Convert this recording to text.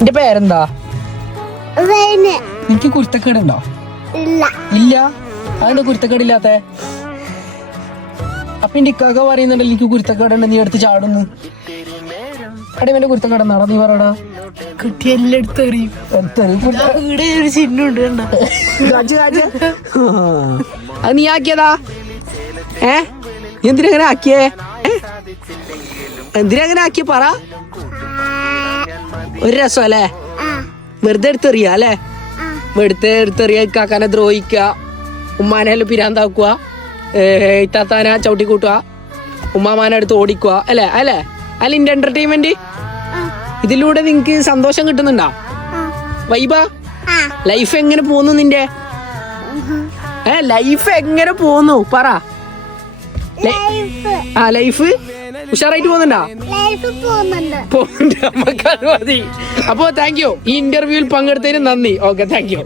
എന്റെ പേരെന്താ? എനിക്ക് കുരുത്തക്കേടുണ്ടോ? ഇല്ല. അതെന്താ കുരുത്തക്കേടില്ലാത്ത? അപ്പൊ എന്റെ ഇക്കാക്ക പറയുന്നുണ്ടല്ലോ എനിക്ക് കുരുത്തക്കേടുണ്ട്, നീ എടുത്ത് ചാടുന്നു. അടിയവന്റെ കുരുത്തക്കേടെന്നാടാ നീ പറയടാ? കുട്ടി എല്ലാം എടുത്തെറിയും. ഇവിടെ ഒരു ചിഹ്നമുണ്ട് കണ്ടോ? അത് നീ ആക്കിയതാ? എന്തിനാ അങ്ങനെ ആക്കിയേ? എന്തിനാ അങ്ങനെ ആക്കിയ പറ. ഒരു രസം അല്ലേ? വെറുതെ എടുത്തെറിയ അല്ലേ? വെറുതെ എടുത്തെറിയ, കാക്കാനെ ദ്രോഹിക്കുക, ഉമ്മാനെല്ലാം പിരാന്താക്കുക, ഇത്താത്താനെ ചവിട്ടിക്കൂട്ടുക, ഉമ്മാമാനെ അടുത്ത് ഓടിക്കുക അല്ലേ? അല്ലേ അല്ല ഇന്റെ എന്റർടൈൻമെന്റ്. ഇതിലൂടെ നിങ്ങക്ക് സന്തോഷം കിട്ടുന്നുണ്ടോ? വൈബാ? ലൈഫ് എങ്ങനെ പോന്നു നിന്റെ? ലൈഫ് എങ്ങനെ പോന്നു പറ. ലൈഫ് ഉഷാറായിട്ട് പോകുന്നുണ്ടോ? പോകുന്നുണ്ട്. മതി. അപ്പോ താങ്ക് യു. ഈ ഇന്റർവ്യൂവിൽ പങ്കെടുത്തതിന് നന്ദി. Okay, thank you.